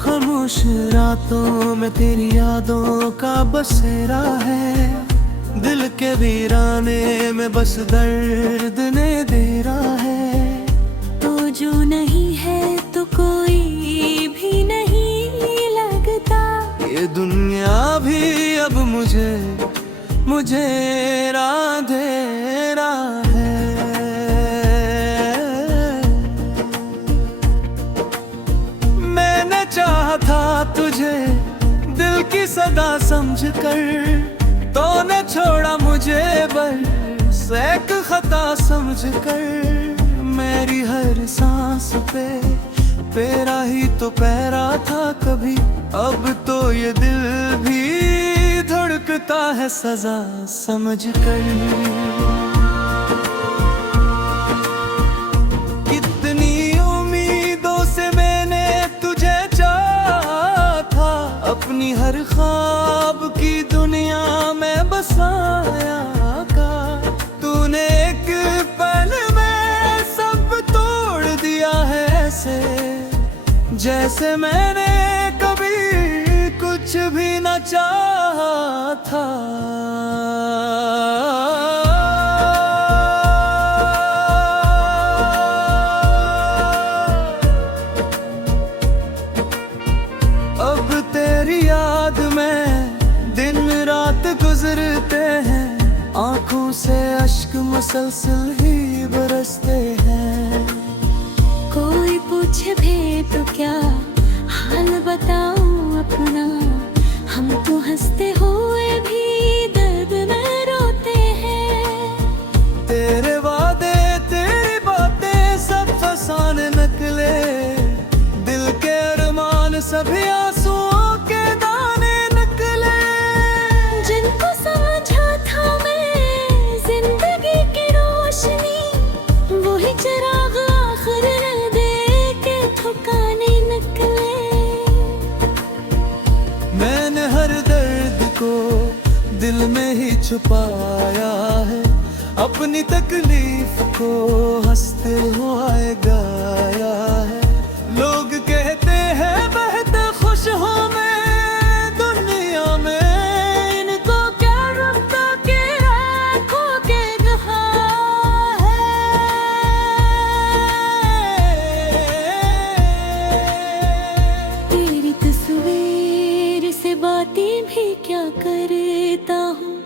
खामोश रातों में तेरी यादों का बसेरा है, दिल के वीराने में बस दर्द ने देरा है। तो जो नहीं है तो कोई भी नहीं लगता, ये दुनिया भी अब मुझे रांधेरा है। मैंने चाहा था तुझे दिल की सदा समझ कर, तो न छोड़ा मुझे बस एक खता समझ कर। मेरी हर सांस पे तेरा ही तो पहरा था कभी, अब तो ये दिल भी धड़कता है सजा समझ कर। कितनी उम्मीदों से मैंने तुझे चाहा था, अपनी हर ख्वाब की दुनिया में बसाया का। तूने एक पल में सब तोड़ दिया है ऐसे, जैसे मैंने कभी कुछ भी न चाहा था। अब तेरी याद में दिन रात गुजरते हैं, आंखों से अश्क मसलसल ही बरसते हैं। कोई पूछे भी तो क्या हाल बताऊं अपना, हम तो हंसते हुए भी दर्द में रोते हैं। तेरे वादे तेरी बातें सब फसाने निकले, दिल के अरमान सभी आंसुओं के दाने निकले। जिनको समझा था मैं जिंदगी की रोशनी, वही चिराग आखिर दे के ठुकाने निकले। मैंने हर दर्द को दिल में ही छुपाया है, अपनी तकलीफ को हंसते हुए गाया है। लोग कहते हैं बहते खुश हो मैं दुनिया में, इनको क्या रखता के आँखों के गहा है। तेरी तस्वीर से बातें भी क्या करता हूँ,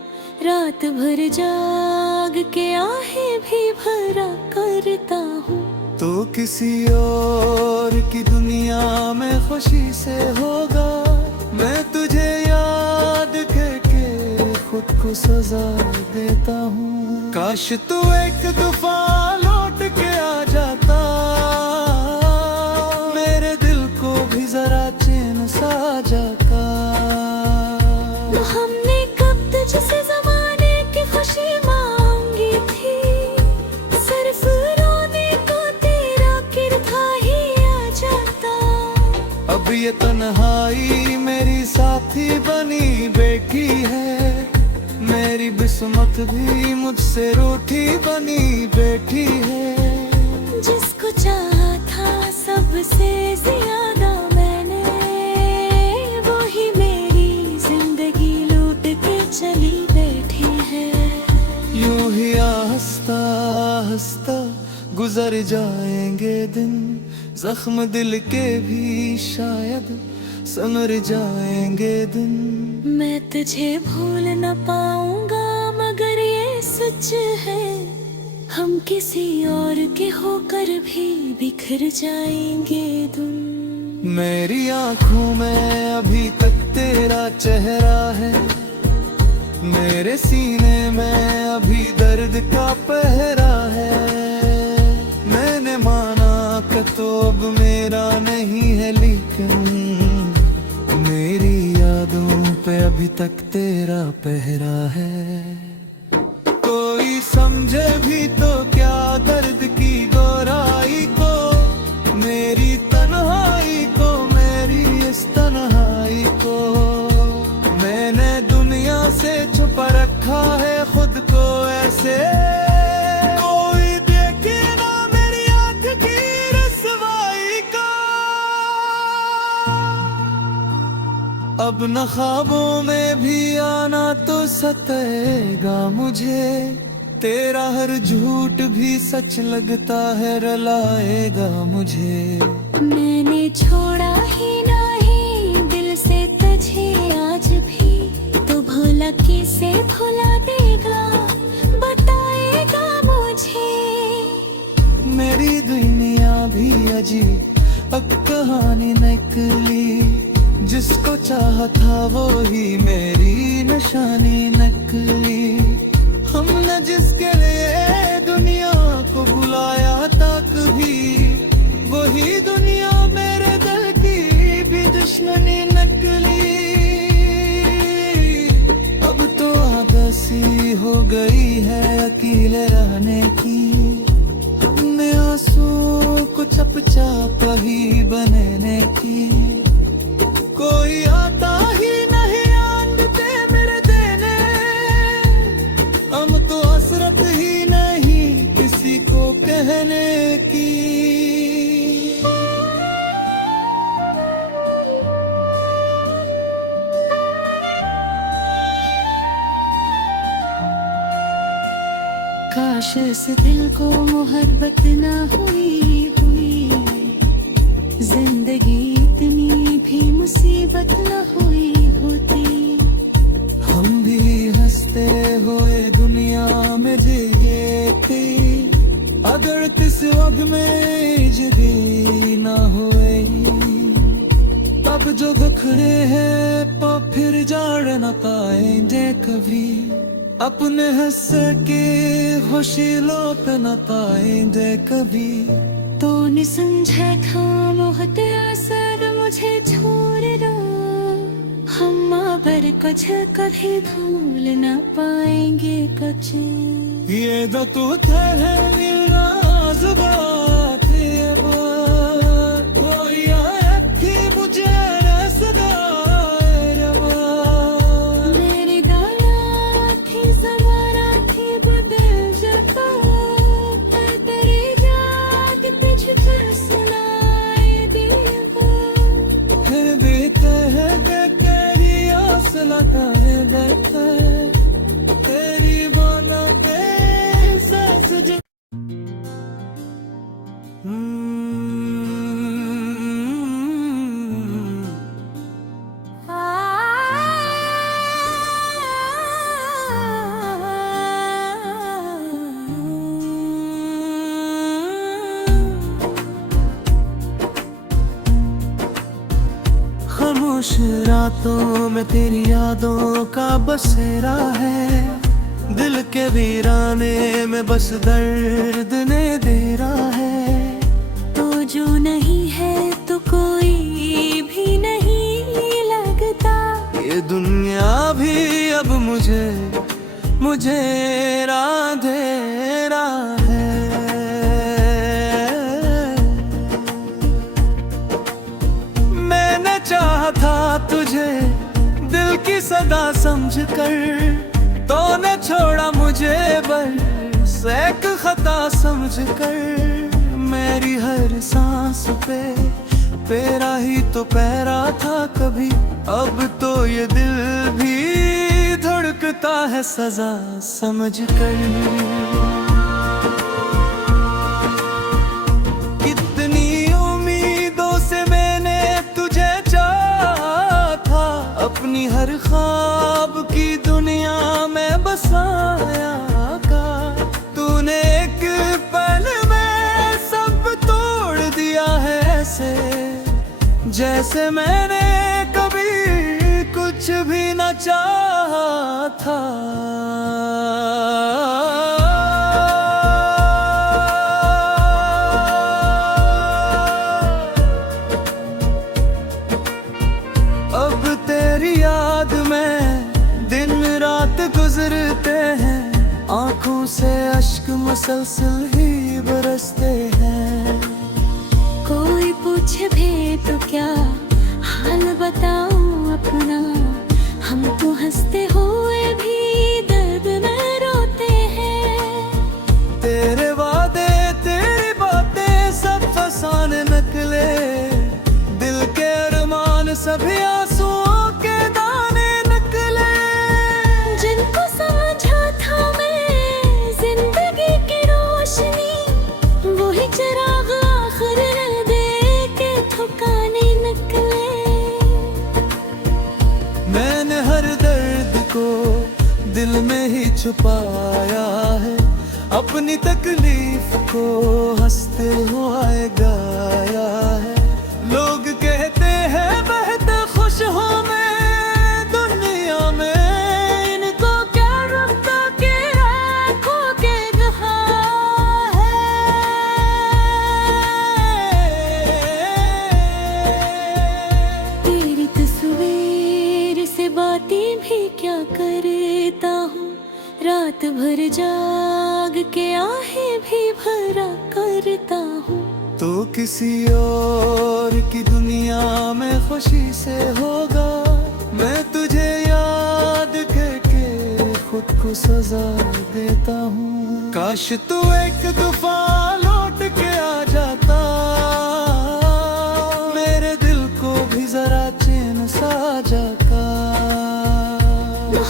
रात भर जाग के आहें भी भरा करता हूँ। तो किसी और की दुनिया में खुशी से होगा, मैं तुझे याद करके खुद को सजा देता हूँ। काश तू एक दफा लौट के आ जाता, मेरे दिल को भी जरा चैन सा जाता। हमने कब तुझसे ज़माने की खुशी मांगी थी, सिर्फ रोने को तेरा किरदार ही आ जाता। अब ये तन्हाई मेरी साथी बनी बैठी है, मेरी बिस्मत भी मुझसे रूठी बनी बैठी है। जिसको चाहा था सबसे ज्यादा मैंने, वो ही मेरी जिंदगी लूट के चली बैठी है। यूं ही आहिस्ता आहिस्ता गुजर जाएंगे दिन, जख्म दिल के भी शायद समर जाएंगे दिन। मैं तुझे भूल न पाऊंगा मगर ये सच है, हम किसी और के होकर भी बिखर जाएंगे धुन। मेरी आँखों में अभी तक तेरा चेहरा है, मेरे सीने में अभी दर्द का पहरा है। मैंने माना कि तो अब मेरा नहीं है, लेकिन मेरी यादों पे अभी तक तेरा पहरा है। कोई समझे भी तो अब न ख्वाबों में भी आना तो सताएगा मुझे, तेरा हर झूठ भी सच लगता है रुलाएगा मुझे। मैंने छोड़ा ही नहीं दिल से तुझे आज भी, तो भूला किसे भुला देगा बताएगा मुझे। मेरी दुनिया भी अजीब अब कहानी निकली, जिसको चाहा था वो ही मेरी निशानी नकली। हमने जिसके लिए दुनिया को बुलाया था कभी, वही दुनिया मेरे दिल की भी दुश्मनी नकली। अब तो आदसी हो गई है अकेले रहने की, हमने आंसू को चपचाप ही बनने की। कोई आता ही नहीं आंदते मेरे देने, हम तो हसरत ही नहीं किसी को कहने की। काश इस दिल को मोहब्बत ना हुई जिंदगी इतनी भी मुसीबत न हुई होती। हम भी हंसते हुए दुनिया में जिए थे, अगर किस वक्त में जगी ना हुए। अब जो दुखड़े हैं पा फिर जाड़ न पाएंगे कभी, अपने हंस के खुशी लौट न पाएंगे कभी। तो न समझा था मोहत असर मुझे छोड़ दो, हम पर कुछ कभी भूल न पाएंगे कुछ। ये तो है राज़ बात ये बात, कोई आए थी मुझे रसदा मेरी दाया थी ज़माना थी बदल जाता, तेरी याद तुझ पर सुनाए देगा। फिर भी कह तेरी आस लगाए देते, तेरी बातें सांस जो खामोश रातों में तेरी यादों का बसेरा है, दिल के वीराने में बस दर्द ने दे रहा है। तो जो नहीं है तो कोई भी नहीं लगता, ये दुनिया भी अब मुझे राधे रहा है। मैंने चाहा था तुझे दिल की सदा समझ कर, तो ने छोड़ा मुझे बस एक खता समझ कर। मेरी हर सांस पे तेरा ही तो पहरा था कभी, अब तो ये दिल भी धड़कता है सजा समझ कर। कितनी उम्मीदों से मैंने तुझे चाहा था, अपनी हर ख्वाब की दुनिया में बसाया का। तूने एक पल में सब तोड़ दिया है ऐसे, जैसे मैंने कभी कुछ भी न चाहा था। अब तेरी याद में दिन रात गुजरते हैं, आंखों से अश्क मसलसल ही बरसते हैं। कोई पूछे भी तो क्या हाल बताऊं अपना, हम तो हंसते हुए भी दर्द में रोते हैं। तेरे वादे तेरी बातें सब फसाने निकले, दिल के अरमान सभी आंसुओं के अपनी तकलीफ को हंसते हुए गाया है। लोग कहते हैं बहते खुश हो मैं दुनिया में, इनको क्या रब्ता के आँखों के गहा है। तेरी तस्वीर से बातें भी क्या करता हूँ, रात भर जाग के आहें भी भरा करता हूँ। तो किसी और की दुनिया में खुशी से होगा, मैं तुझे याद करके खुद को सजा देता हूँ। काश तू एक दफा लौट के आ जाता, मेरे दिल को भी जरा चैन सा जाता।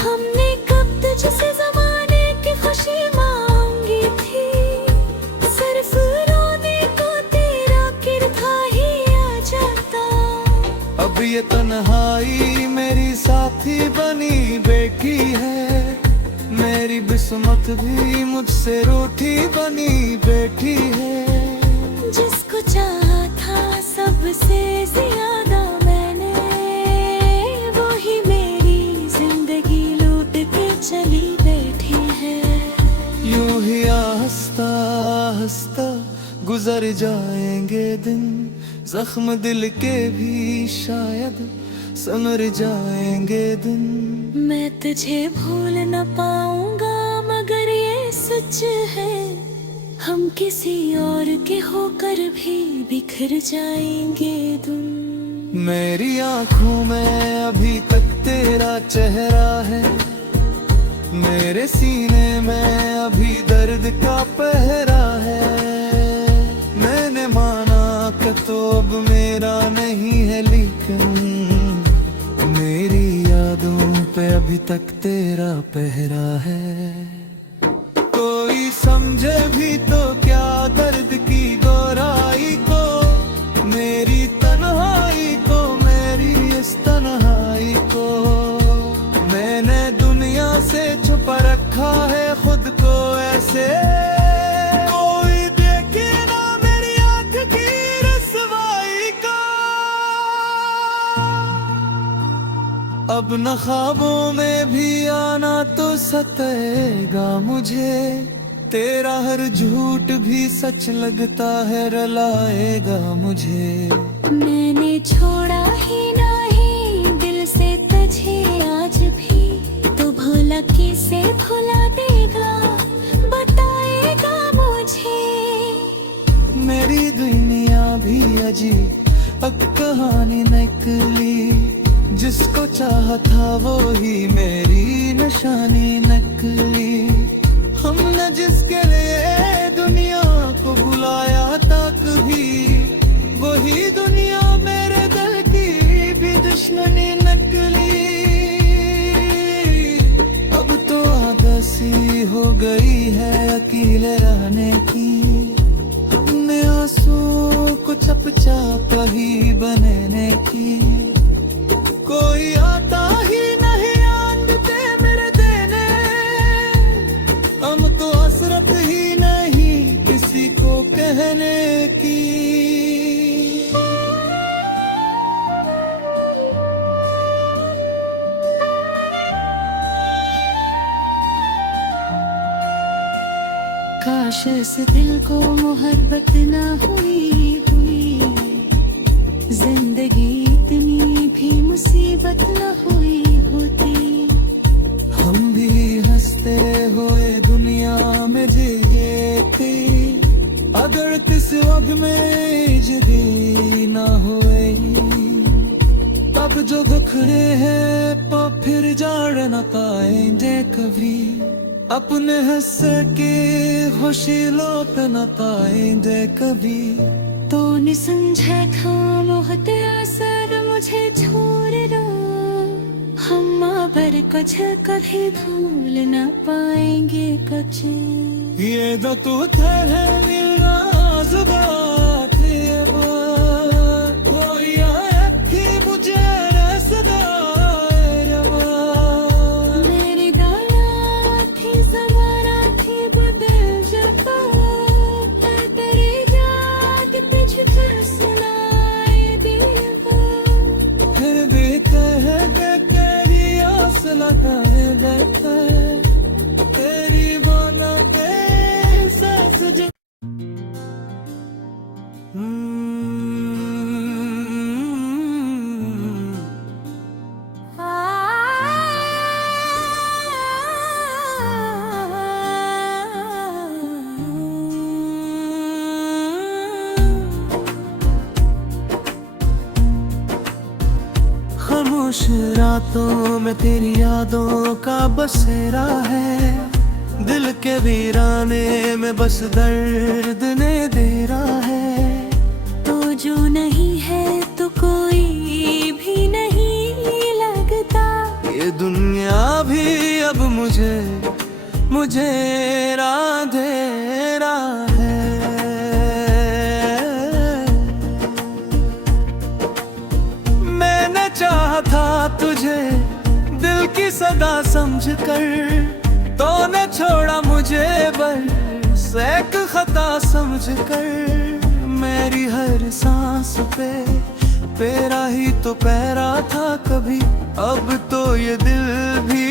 हमने कब तुझसे ज़माने की खुशी मांगी थी, सिर्फ रोने को तेरा किरदार ही आ जाता। अब ये तन्हाई मेरी साथी बनी बैठी है, मेरी किस्मत भी मुझसे रूठी बनी बैठी है। जिसको चाहा था सबसे ज्यादा मैंने, वो ही मेरी जिंदगी लूट के चली बैठी है। यूं ही हंसता हंसता गुजर जाएंगे दिन, जख्म दिल के भी शायद समर जाएंगे दिन। मैं तुझे भूल न पाऊंगा मगर ये सच है, हम किसी और के होकर भी बिखर जाएंगे तुम। मेरी आंखों में अभी तक तेरा चेहरा है, मेरे सीने में अभी दर्द का पहरा है। मैंने माना कि तो अब मेरा नहीं है, लेकिन मेरी यादों पे अभी तक तेरा पहरा है। कोई समझे भी तो क्या दर्द की गहराई को, मेरी तन्हाई को, मेरी इस तन्हाई को। मैंने दुनिया से छुपा रखा है खुद को ऐसे, कोई देखे ना मेरी आंख की रसवाई को। अब न ख्वाबों में भी आना तो सताएगा मुझे, तेरा हर झूठ भी सच लगता है रुलाएगा मुझे। मैंने छोड़ा ही नहीं दिल से तुझे आज भी, तो भूला किसे भुला देगा बताएगा मुझे। मेरी दुनिया भी अजीब अब कहानी निकली, जिसको चाहा था वो ही मेरी निशानी नकली। हमने जिसके लिए दुनिया को बुलाया था कभी, वही दुनिया मेरे दिल की भी दुश्मनी नकली। अब तो आदत सी हो गई है अकेले रहने की, हमने आंसू को चपचाप ही बनाने की। कोई आता ही नहीं आंदते मेरे देने, हम तो हसरत ही नहीं किसी को कहने की। काश इस दिल को मोहब्बत ना हुई जिंदगी इतनी भी मुसीबत न हुई होती। हम भी हंसते हुए दुनिया में जिए थे, अगर किस वक्त में जिंदगी ना हुए। अब जो दुखड़े हैं तो फिर जाड़ न पाएंगे कभी, अपने हंस के खुशी लौट न पाएंगे कभी। तो न समझा था मोहत असर मुझे छोड़ दो, हम पर कुछ कभी भूल न पाएंगे कुछ। ये तो तू है मेरा जुबान थे कोई आया कि मुझे रसदा मेरी दाया थी जमाना थी बदल जब रातों में तेरी यादों का बसेरा है, दिल के वीराने में बस दर्द ने देरा है। तो जो नहीं है तो कोई भी नहीं लगता, ये दुनिया भी अब मुझे रांधेरा है। मैंने चाहा था तुझे दिल की सदा समझ कर, तो ने छोड़ा मुझे बस एक खता समझ कर। मेरी हर सांस पे तेरा ही तो पहरा था कभी, अब तो ये दिल भी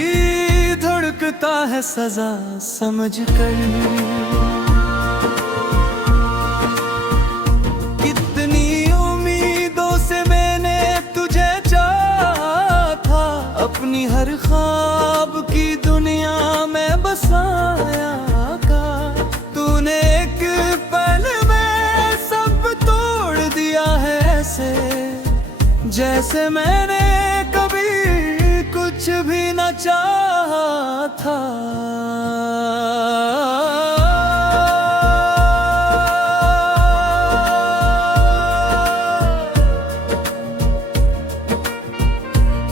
धड़कता है सजा समझ कर। कितनी उम्मीदों से मैंने तुझे चाहा था, अपनी हर ख्वाब की दुनिया में बसाया का। तूने एक पल में सब तोड़ दिया है ऐसे, जैसे मैंने कभी कुछ भी न चाहा था।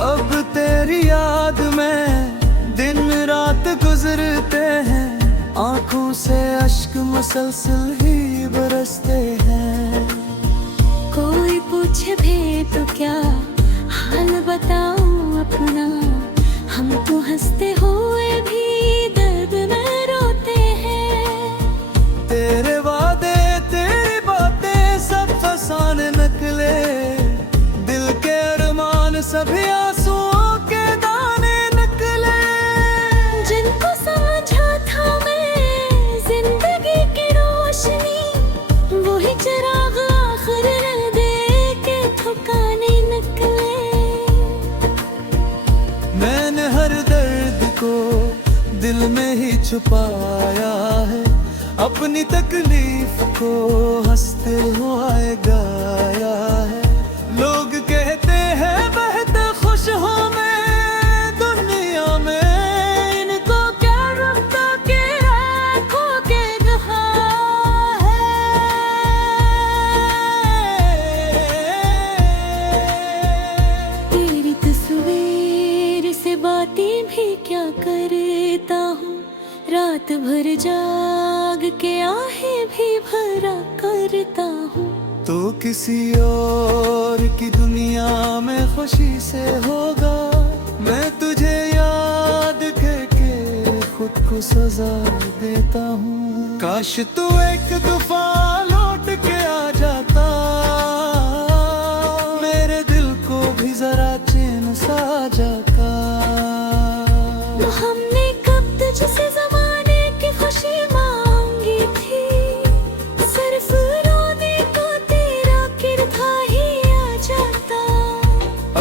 अब तेरी याद में दिन रात गुजरते हैं, आंखों से अश्क मुसलसल ही बरसते हैं। कोई पूछे भी तो क्या हाल बताऊं अपना, हम तो हंसते हुए भी दर्द में रोते हैं। तेरे वादे तेरी बातें सब फसाने निकले, दिल के अरमान सभी आंसुओं के दाने निकले। जिनको समझा था मैं जिंदगी की रोशनी, वही चिराग आखिर दे के ठुकाने निकले। मैंने हर दर्द को दिल में ही छुपाया है, अपनी तकलीफ को हंसते हुए गाया है। लोग कहते हैं बहते खुश हो मैं दुनिया में, इनको क्या रखता के आँखों के गहा है। तेरी तस्वीर से बातें भी क्या करता हूँ, रात भर जाग के आहें भी भरा करता हूँ। तो किसी और की दुनिया में खुशी से होगा, मैं तुझे याद करके खुद को सजा देता हूँ। काश तू एक दफा लौट के आ जाता, मेरे दिल को भी जरा चैन सा जाता। हमने कब तुझसे ज़माने की खुशी मांगी थी, सिर्फ रोने को तेरा किरदार ही आ जाता।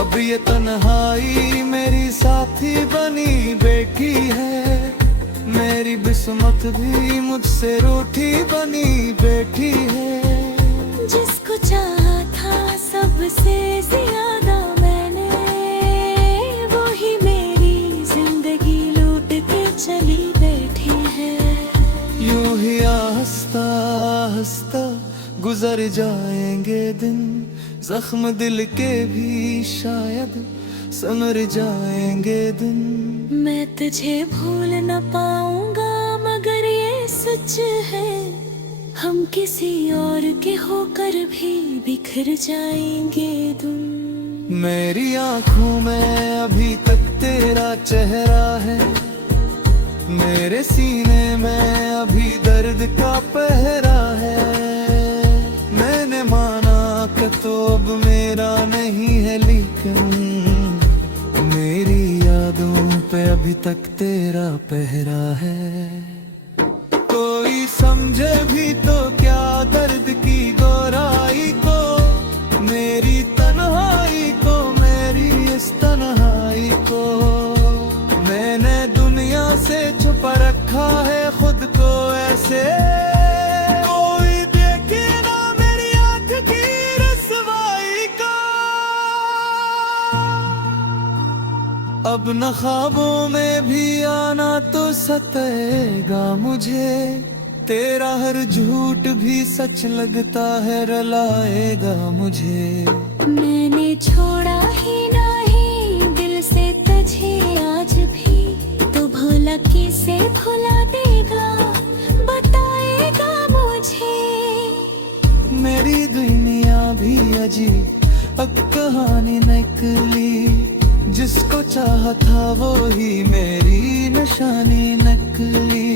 अब ये तन्हाई मेरी साथी बनी बैठी है, मेरी बिस्मत भी मुझसे रूठी बनी बैठी है। जिसको चाहा था सबसे ज्यादा मैंने, वो ही मेरी जिंदगी लूट के चली बैठी है। यूं ही आहिस्ता आहिस्ता गुजर जाएंगे दिन, जख्म दिल के भी शायद समर जाएंगे दिन। मैं तुझे भूल न पाऊंगा मगर ये सच है, हम किसी और के होकर भी बिखर जाएंगे तुम। मेरी आंखों में अभी तक तेरा चेहरा है, मेरे सीने में अभी दर्द का पहरा है। मैंने माना कि तो अब मेरा नहीं है, लेकिन मेरी यादों पे अभी तक तेरा पहरा है। कोई समझे भी तो क्या दर्द की गोराई को, मेरी तन्हाई को, मेरी इस तन्हाई को। मैंने दुनिया से छुपा रखा है खुद को ऐसे, कोई देखे ना मेरी आंख की रसवाई को। अब न ख्वाबों में भी आना तो सताएगा मुझे, तेरा हर झूठ भी सच लगता है रुलाएगा मुझे। मैंने छोड़ा ही नहीं दिल से तुझे आज भी, तो भूला किसे भुला देगा बताएगा मुझे। मेरी दुनिया भी अजीब अब कहानी निकली, जिसको चाहा था वो ही मेरी निशानी नकली।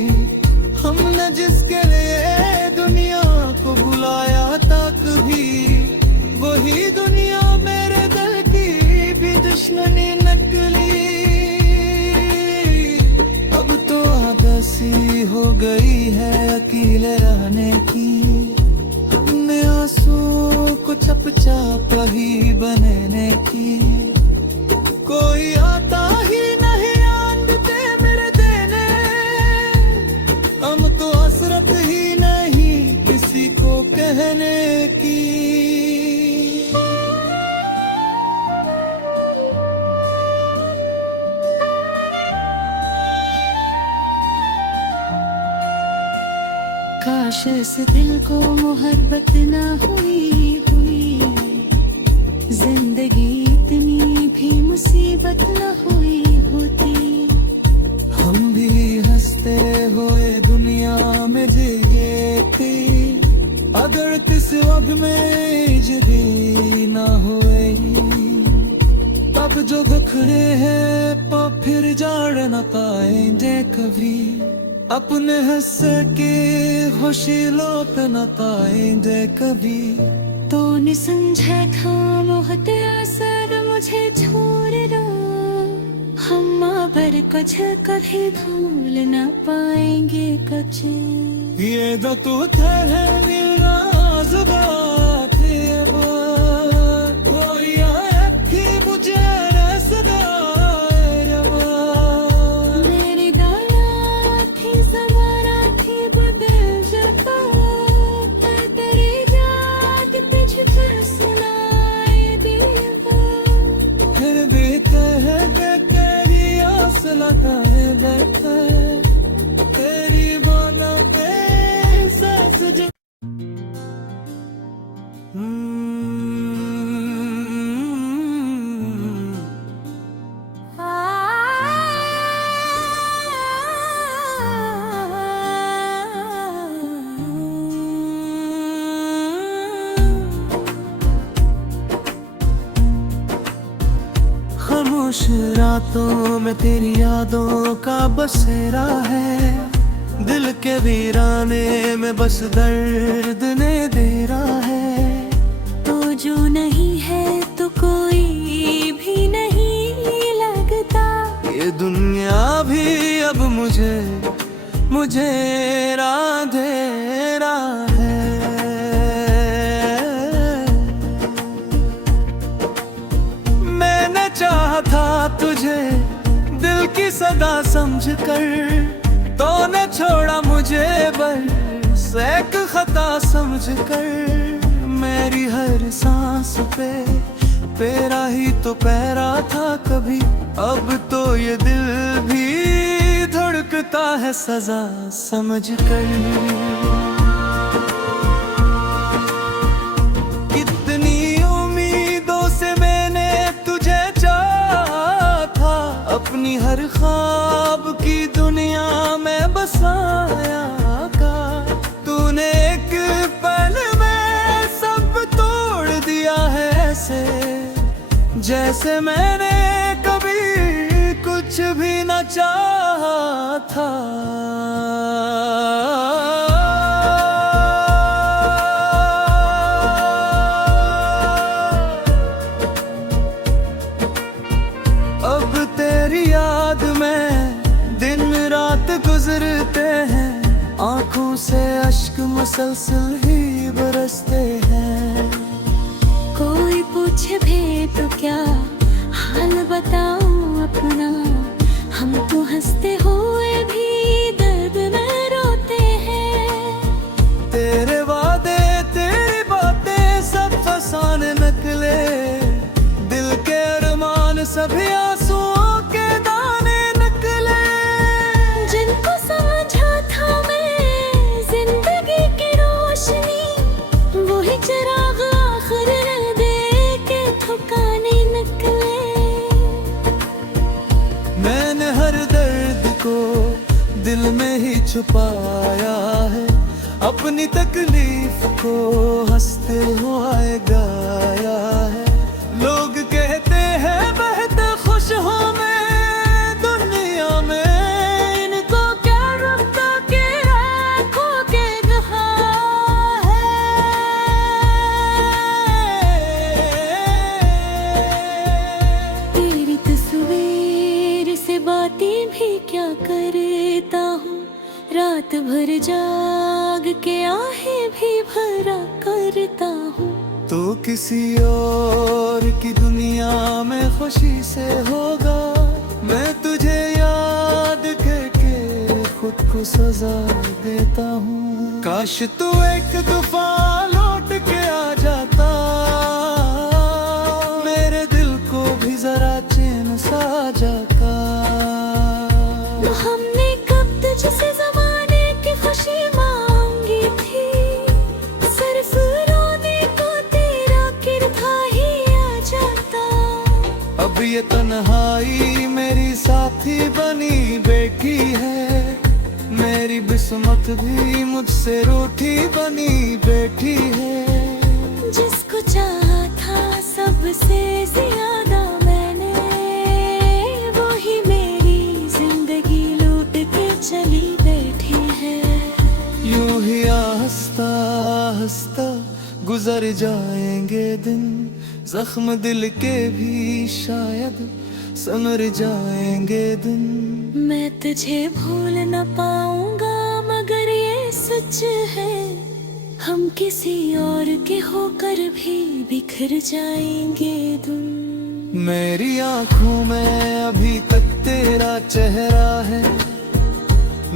हमने जिसके लिए दुनिया को बुलाया था कभी, वही दुनिया मेरे दिल की भी दुश्मनी नकली। अब तो आदत सी हो गई है अकेले रहने की, हमने आंसू को चपचाप ही बनाने की। कोई आता ही नहीं आंदते मेरे देने, हम तो हसरत ही नहीं किसी को कहने की। काश इस दिल को मोहब्बत ना हुई जिंदगी इतनी भी मुसीबत न हुई होती। हम भी हंसते हुए दुनिया में जिए थे, अगर किस वक्त में जदी ना हुए। अब जो दुखड़े हैं तो फिर जाड़ न पाएंगे कभी, अपने हंस के खुशी लौट न पाएंगे कभी। तो ने समझा था मोहत असर मुझे छोड़ दो, हम पर कुछ कभी भूल न पाएंगे कुछ। ये तो तू ठहरी राज़ुगा थे वो, कोई आया कि मुझे रसदा रवा। मेरी दाया थी ज़माना थी बदल जाता, तेरी याद तुझ पर सुनाए देगा। फिर भी कह के तेरी आस लगाए बैठे, तेरी बातों पे सांस जो खामोश रातों में तेरी यादों का बसेरा है, दिल के वीराने में बस दर्द ने देरा है। तो जो नहीं है तो कोई भी नहीं लगता, ये दुनिया भी अब मुझे रांधेरा है। मैंने चाहा था तुझे दिल की सदा समझ कर, तो ने छोड़ा मुझे बस एक खता समझ कर। मेरी हर सांस पे तेरा ही तो पहरा था कभी, अब तो ये दिल भी धड़कता है सजा समझ कर। कितनी उम्मीदों से मैंने तुझे चाहा था, अपनी हर ख्वाब की दुनिया में बसाया का। तूने एक पल में सब तोड़ दिया है ऐसे, जैसे मैंने कभी कुछ भी न चाहा था। अब तेरी याद में दिन रात गुजरते हैं, आंखों से अश्क मुसलसल ही बरसते हैं। कोई पूछे भी तो क्या हाल बताऊं अपना, हम तो हंसते हुए भी दर्द में रोते हैं। तेरे वादे तेरी बातें सब फसाने निकले, दिल के अरमान सभी आंसुओं के छुपाया है, अपनी तकलीफ को हंसते हुए गाया है। लोग कहते हैं बहते खुश हो मैं दुनिया में, इनको क्या रब्ता के आँखों के गहा है। तेरी तस्वीर से बातें भी क्या करता हूँ, रात भर जाग के आहें भी भरा करता हूँ। तो किसी और की दुनिया में खुशी से होगा, मैं तुझे याद करके खुद को सजा देता हूँ। काश तू एक दफा लौट के आ जाता, मेरे दिल को भी जरा चैन सा जाता। हमने कब तुझसे ज़माने की खुशी मांगी थी, सिर्फ रोने को तेरा किरदार ही आ जाता। अब ये तन्हाई मेरी साथी बनी बैठी है, मेरी बिस्मत भी मुझसे रूठी बनी बैठी है। जिसको चाहा था सबसे ज्यादा मैंने, वो ही मेरी जिंदगी लूट के चली बैठी है। यूं ही हंसता हंसता गुजर जाएंगे दिन, जख्म दिल के भी शायद समर जाएंगे दिन। मैं तुझे भूल न पाऊंगा मगर ये सच है, हम किसी और के होकर भी बिखर जाएंगे दुन। मेरी आंखों में अभी तक तेरा चेहरा है,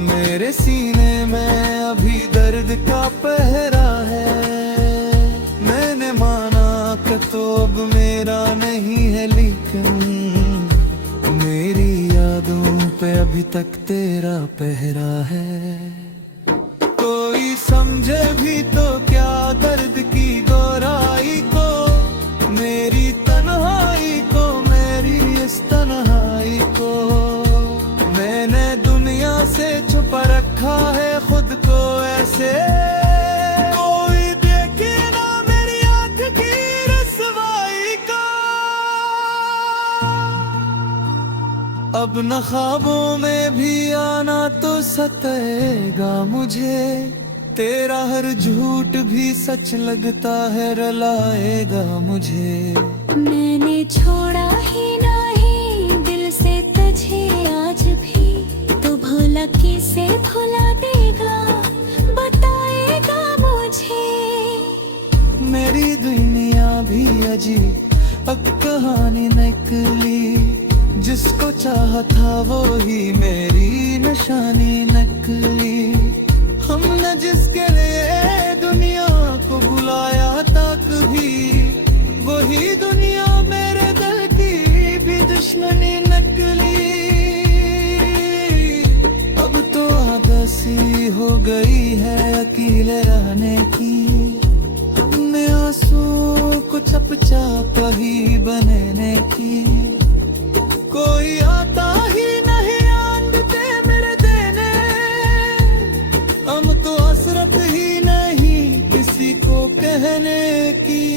मेरे सीने में अभी दर्द का पहरा है। मैंने माना कि तो अब मेरा नहीं है, लेकिन मेरी यादों पे अभी तक तेरा पहरा है। कोई समझे भी तो क्या दर्द की गहराई को, मेरी तन्हाई को, मेरी इस तन्हाई को। मैंने दुनिया से छुपा रखा है खुद को ऐसे, कोई देखे ना मेरी आँख की रसवाई को। अब न ख्वाबों में भी आना तो सताएगा मुझे, तेरा हर झूठ भी सच लगता है रुलाएगा मुझे। मैंने छोड़ा ही नहीं दिल से तुझे आज भी, तो भला किसे भुला देगा बताएगा मुझे। मेरी दुनिया भी अजीब अब कहानी निकली, जिसको चाहा था वो ही मेरी निशानी नकली। हमने जिसके लिए दुनिया को बुलाया था कभी, वही दुनिया मेरे दिल की भी दुश्मनी नकली। अब तो आदत सी हो गई है अकेले रहने की, हमने आंसू को चपचाप ही बनाने की। कोई आता ही नहीं आंदते मेरे देने, हम तो हसरत ही नहीं किसी को कहने की।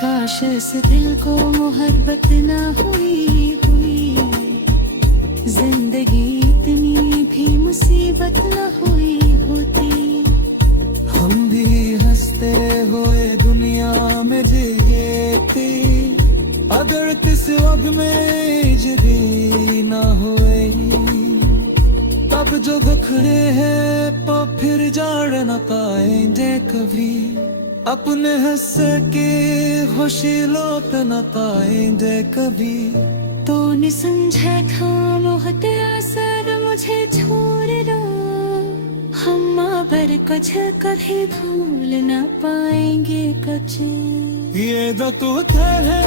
काश इस दिल को मोहब्बत ना हुई जिंदगी इतनी भी मुसीबत न हुई होती। हम भी हंसते हुए दुनिया में जीते, अगर किस वक्त में जगी ना हुए। अब जो बखरे हैं तो फिर जाड़ न पाएंगे कभी, अपने हंस के खुशी लौट न पाएंगे कभी। तो न समझा था मोहत असर मुझे छोड़ दो, हम पर कुछ कभी भूल न पाएंगे कुछ। ये तो तू है